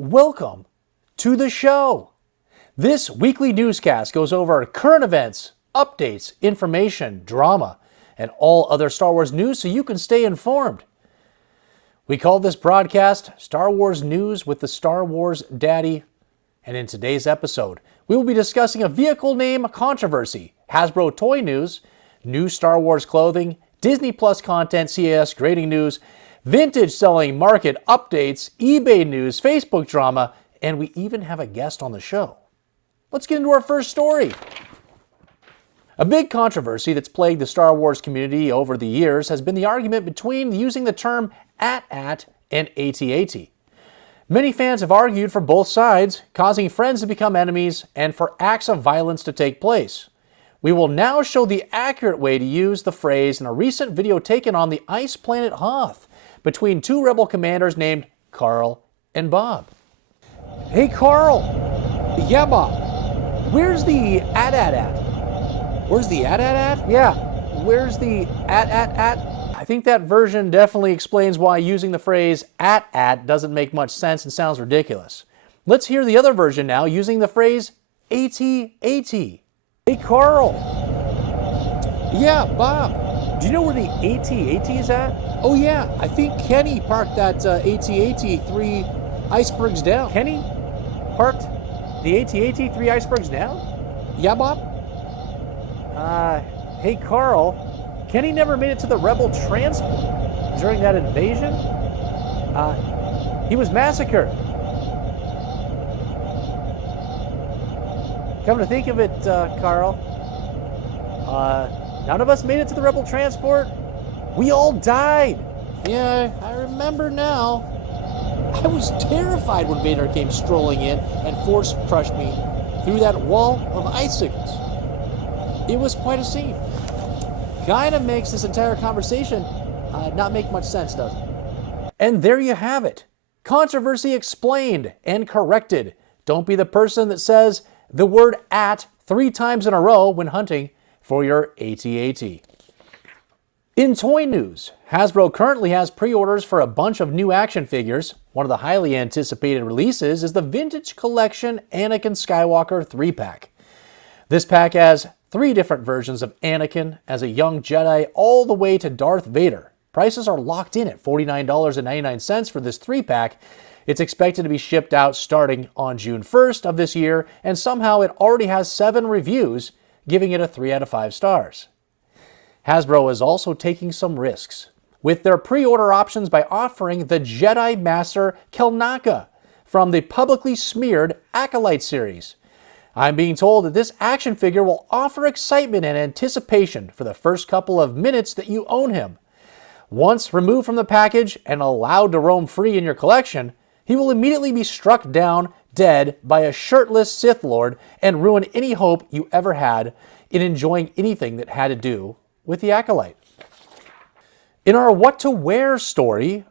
Welcome to the show. This weekly newscast goes over current events, updates, information, drama, and all other Star Wars news so you can stay informed. We call this broadcast Star Wars News with the Star Wars Daddy, and in today's episode, we will be discussing a vehicle name controversy, Hasbro toy news, new Star Wars clothing, Disney Plus content, CAS grading news, vintage selling market updates, eBay news, Facebook drama, and we even have a guest on the show. Let's get into our first story. A big controversy that's plagued the Star Wars community over the years has been the argument between using the term ATAT and ATAT. Many fans have argued for both sides, causing friends to become enemies and for acts of violence to take place. We will now show the accurate way to use the phrase in a recent video taken on the ice planet Hoth between two rebel commanders named Carl and Bob. Hey Carl! Yeah Bob, where's the ATAT at? Where's the ATAT at? Yeah, where's the ATAT at? I think that version definitely explains why using the phrase ATAT doesn't make much sense and sounds ridiculous. Let's hear the other version now using the phrase AT-AT. Hey Carl! Yeah, Bob, do you know where the AT-AT is at? Oh yeah, I think Kenny parked that AT-AT 3 icebergs down. Kenny parked the AT-AT 3 icebergs down? Yeah, Bob? Hey Carl, Kenny never made it to the rebel transport during that invasion. He was massacred. Come to think of it, Carl, none of us made it to the rebel transport. We all died. Yeah, I remember now. I was terrified when Vader came strolling in and force crushed me through that wall of icicles. It was quite a scene. Kind of makes this entire conversation not make much sense, doesn't it? And there you have it. Controversy explained and corrected. Don't be the person that says the word "at" 3 times in a row when hunting for your AT-AT. In toy news, Hasbro currently has pre-orders for a bunch of new action figures. One of the highly anticipated releases is the Vintage Collection Anakin Skywalker 3-pack. This pack has 3 different versions of Anakin as a young Jedi all the way to Darth Vader. Prices are locked in at $49.99 for this 3-pack. It's expected to be shipped out starting on June 1st of this year, and somehow it already has 7 reviews, giving it a 3 out of 5 stars. Hasbro is also taking some risks with their pre-order options by offering the Jedi Master Kelnaka from the publicly smeared Acolyte series. I'm being told that this action figure will offer excitement and anticipation for the first couple of minutes that you own him. Once removed from the package and allowed to roam free in your collection, he will immediately be struck down dead by a shirtless Sith Lord and ruin any hope you ever had in enjoying anything that had to do with the Acolyte. In our What to Wear story,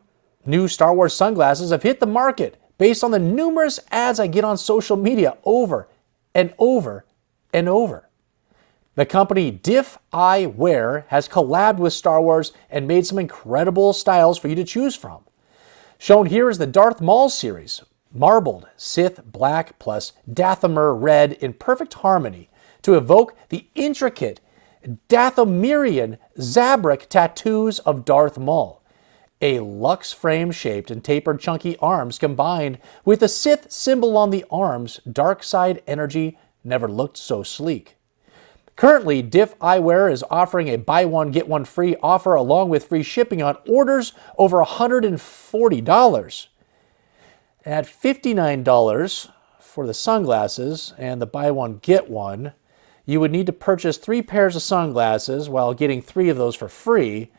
new Star Wars sunglasses have hit the market based on the numerous ads I get on social media over and over and over. The company Diff Eyewear has collabed with Star Wars and made some incredible styles for you to choose from. Shown here is the Darth Maul series, marbled Sith black plus Dathomir red in perfect harmony to evoke the intricate Dathomirian Zabrak tattoos of Darth Maul. A Lux frame shaped and tapered chunky arms combined with the Sith symbol on the arms, dark side energy never looked so sleek. Currently, Diff Eyewear is offering a buy one get one free offer along with free shipping on orders over $140. At $59 for the sunglasses and the buy one get one, you would need to purchase 3 pairs of sunglasses while getting 3 of those for free.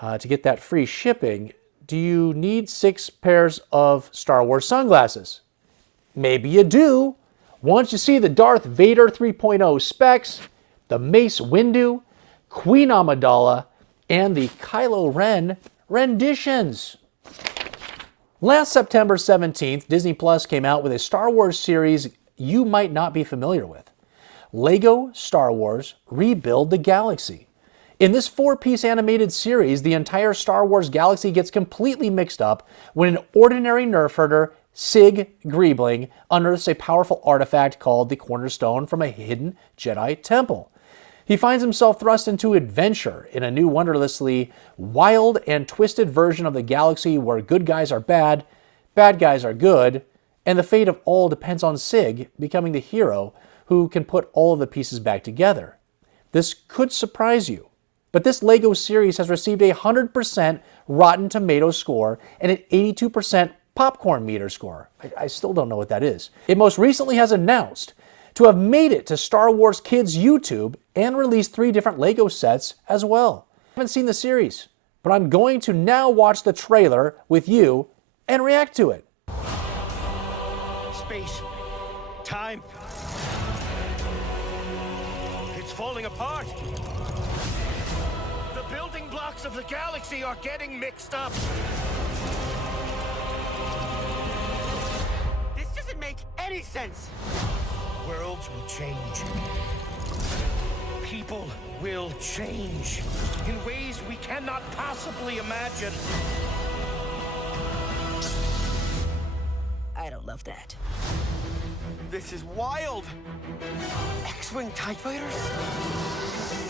To get that free shipping, do you need 6 pairs of Star Wars sunglasses? Maybe you do. Once you see the Darth Vader 3.0 specs, the Mace Windu, Queen Amidala, and the Kylo Ren renditions. Last September 17th, Disney Plus came out with a Star Wars series you might not be familiar with. Lego Star Wars Rebuild the Galaxy. In this 4-piece animated series, the entire Star Wars galaxy gets completely mixed up when an ordinary nerf herder Sig Greebling unearths a powerful artifact called the Cornerstone from a hidden Jedi temple. He finds himself thrust into adventure in a new wondrously wild and twisted version of the galaxy where good guys are bad, bad guys are good, and the fate of all depends on Sig becoming the hero who can put all of the pieces back together. This could surprise you, but this LEGO series has received a 100% Rotten Tomatoes score and an 82% popcorn meter score. I still don't know what that is. It most recently has announced to have made it to Star Wars Kids YouTube and released 3 different LEGO sets as well. I haven't seen the series, but I'm going to now watch the trailer with you and react to it. Space. Time. It's falling apart. The building blocks of the galaxy are getting mixed up. This doesn't make any sense. Worlds will change. People will change in ways we cannot possibly imagine. I don't love that. This is wild. X-Wing TIE fighters?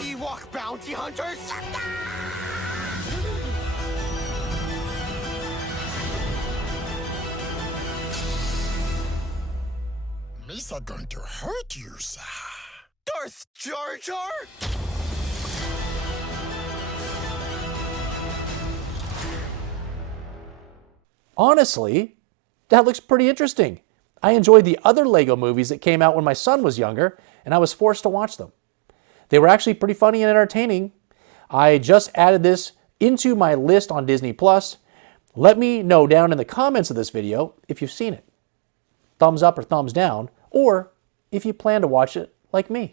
Ewok bounty hunters? Misa going to hurt you, sir. Darth Jar Jar? Honestly, that looks pretty interesting. I enjoyed the other LEGO movies that came out when my son was younger, and I was forced to watch them. They were actually pretty funny and entertaining. I just added this into my list on Disney+. Let me know down in the comments of this video if you've seen it. Thumbs up or thumbs down, or if you plan to watch it like me.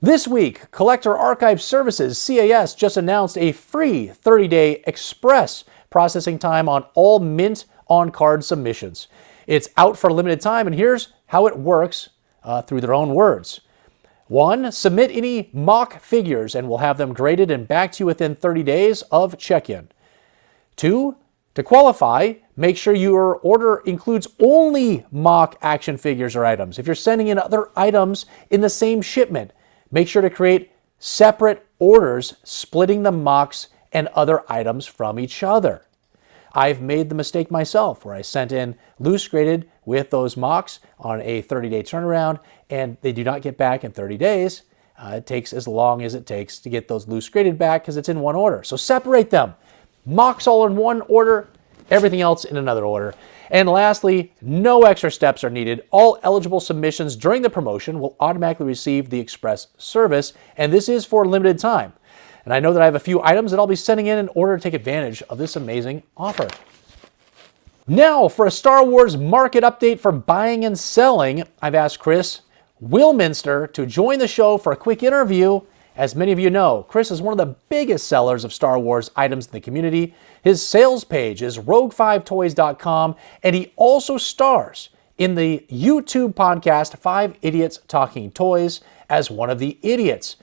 This week, Collector Archive Services, CAS, just announced a free 30-day express processing time on all Mint on-card submissions. It's out for a limited time, and here's how it works through their own words. 1, submit any mock figures and we'll have them graded and back to you within 30 days of check-in. 2, to qualify, make sure your order includes only mock action figures or items. If you're sending in other items in the same shipment, make sure to create separate orders, splitting the mocks and other items from each other. I've made the mistake myself where I sent in loose graded with those mocks on a 30-day turnaround, and they do not get back in 30 days. It takes as long as it takes to get those loose graded back because it's in one order. So separate them. Mocks all in one order, everything else in another order. And lastly, no extra steps are needed. All eligible submissions during the promotion will automatically receive the express service, and this is for a limited time. And I know that I have a few items that I'll be sending in order to take advantage of this amazing offer. Now, for a Star Wars market update for buying and selling, I've asked Chris Wilminster to join the show for a quick interview. As many of you know, Chris is one of the biggest sellers of Star Wars items in the community. His sales page is rogue5toys.com, and he also stars in the YouTube podcast 5 Idiots Talking Toys as one of the idiots,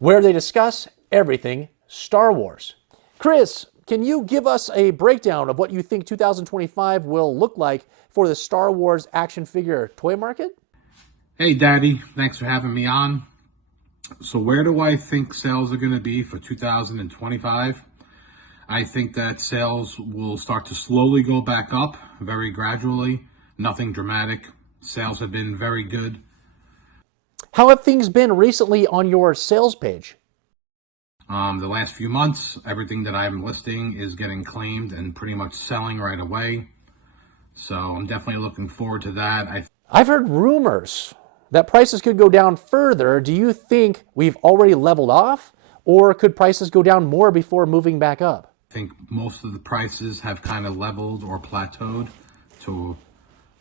where they discuss everything Star Wars. Chris, can you give us a breakdown of what you think 2025 will look like for the Star Wars action figure toy market? Hey, Daddy. Thanks for having me on. So where do I think sales are going to be for 2025? I think that sales will start to slowly go back up, very gradually. Nothing dramatic. Sales have been very good. How have things been recently on your sales page? The last few months, everything that I'm listing is getting claimed and pretty much selling right away. So I'm definitely looking forward to that. I've heard rumors that prices could go down further. Do you think we've already leveled off, or could prices go down more before moving back up? I think most of the prices have kind of leveled or plateaued to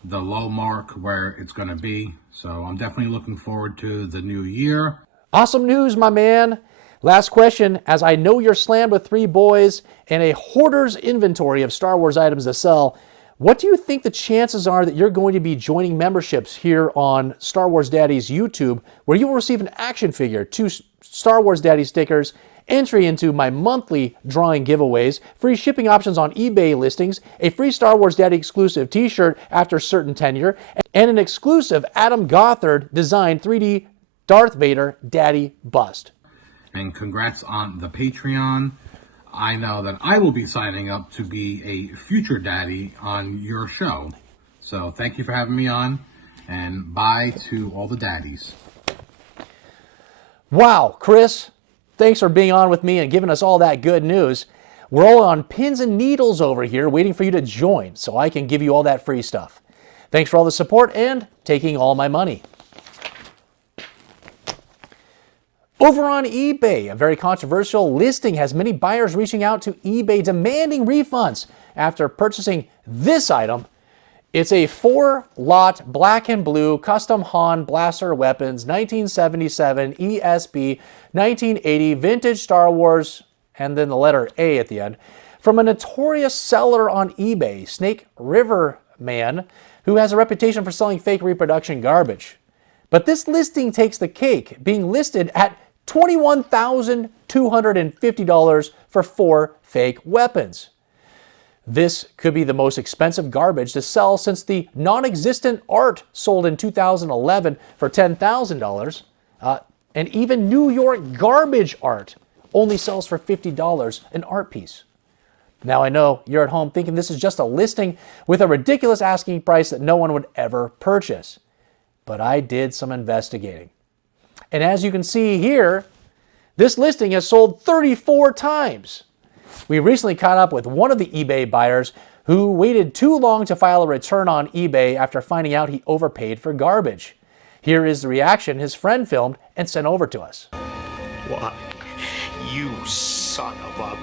the low mark where it's going to be. So I'm definitely looking forward to the new year. Awesome news, my man. Last question, as I know you're slammed with 3 boys and a hoarder's inventory of Star Wars items to sell, what do you think the chances are that you're going to be joining memberships here on Star Wars Daddy's YouTube, where you will receive an action figure, 2 Star Wars Daddy stickers, entry into my monthly drawing giveaways, free shipping options on eBay listings, a free Star Wars Daddy exclusive t-shirt after certain tenure, and an exclusive Adam Gothard designed 3D Darth Vader Daddy bust. And congrats on the Patreon. I know that I will be signing up to be a future daddy on your show. So thank you for having me on, and bye to all the daddies. Wow, Chris, thanks for being on with me and giving us all that good news. We're all on pins and needles over here waiting for you to join so I can give you all that free stuff. Thanks for all the support and taking all my money. Over on eBay, a very controversial listing has many buyers reaching out to eBay demanding refunds after purchasing this item. It's a 4-lot black and blue custom Han blaster weapons 1977 ESB 1980 vintage Star Wars, and then the letter A at the end, from a notorious seller on eBay, Snake River Man, who has a reputation for selling fake reproduction garbage. But this listing takes the cake, being listed at $21,250 for 4 fake weapons. This could be the most expensive garbage to sell since the non-existent art sold in 2011 for $10,000, and even New York garbage art only sells for $50 an art piece. Now I know you're at home thinking this is just a listing with a ridiculous asking price that no one would ever purchase. But I did some investigating. And as you can see here, this listing has sold 34 times. We recently caught up with one of the eBay buyers who waited too long to file a return on eBay after finding out he overpaid for garbage. Here is the reaction his friend filmed and sent over to us. Why, you son of a...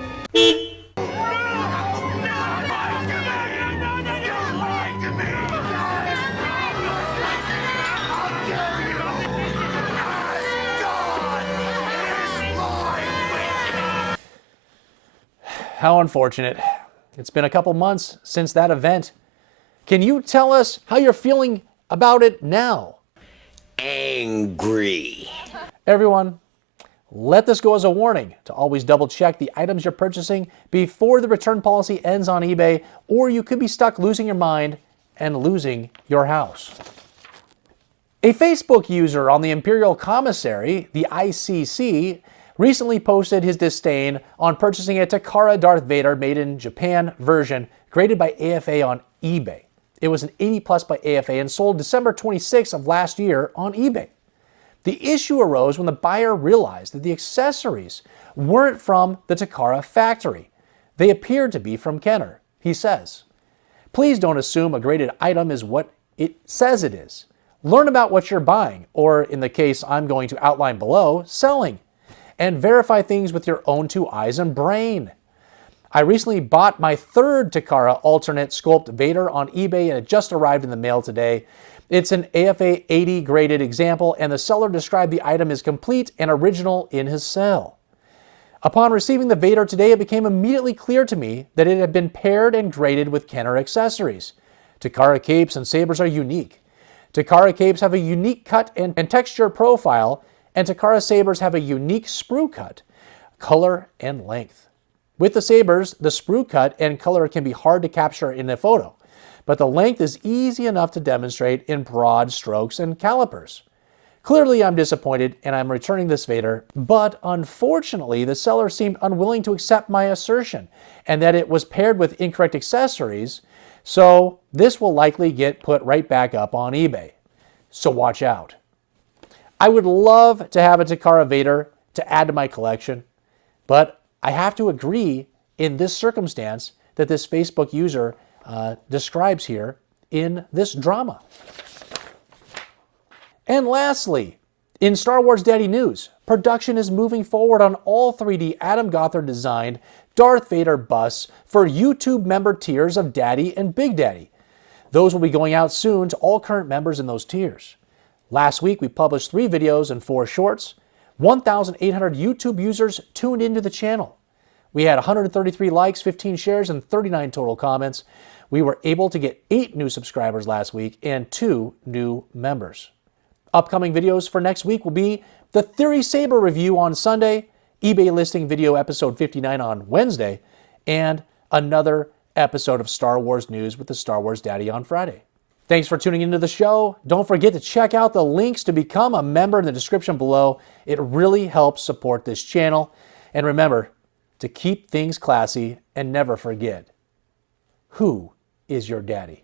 How unfortunate. It's been a couple months since that event. Can you tell us how you're feeling about it now? Angry. Everyone, let this go as a warning to always double check the items you're purchasing before the return policy ends on eBay, or you could be stuck losing your mind and losing your house. A Facebook user on the Imperial Commissary, the ICC, recently posted his disdain on purchasing a Takara Darth Vader made in Japan version graded by AFA on eBay. It was an 80 plus by AFA and sold December 26th of last year on eBay. The issue arose when the buyer realized that the accessories weren't from the Takara factory. They appeared to be from Kenner, he says. Please don't assume a graded item is what it says it is. Learn about what you're buying, or in the case I'm going to outline below, selling. And verify things with your own 2 eyes and brain. I recently bought my 3rd Takara alternate sculpt Vader on eBay and it just arrived in the mail today. It's an AFA 80 graded example and the seller described the item as complete and original in his sale. Upon receiving the Vader today, it became immediately clear to me that it had been paired and graded with Kenner accessories. Takara capes and sabers are unique. Takara capes have a unique cut and texture profile, and Takara sabers have a unique sprue cut, color, and length. With the sabers, the sprue cut and color can be hard to capture in a photo, but the length is easy enough to demonstrate in broad strokes and calipers. Clearly, I'm disappointed and I'm returning this Vader, but unfortunately, the seller seemed unwilling to accept my assertion and that it was paired with incorrect accessories, so this will likely get put right back up on eBay. So watch out. I would love to have a Takara Vader to add to my collection, but I have to agree in this circumstance that this Facebook user describes here in this drama. And lastly, in Star Wars Daddy news, production is moving forward on all 3D Adam Gothard designed Darth Vader busts for YouTube member tiers of Daddy and Big Daddy. Those will be going out soon to all current members in those tiers. Last week, we published 3 videos and 4 shorts. 1,800 YouTube users tuned into the channel. We had 133 likes, 15 shares, and 39 total comments. We were able to get 8 new subscribers last week and 2 new members. Upcoming videos for next week will be the Theory Saber review on Sunday eBay listing video episode 59 on Wednesday, and another episode of Star Wars News with the Star Wars Daddy on Friday. Thanks for tuning into the show. Don't forget to check out the links to become a member in the description below. It really helps support this channel. And remember to keep things classy and never forget, who is your daddy?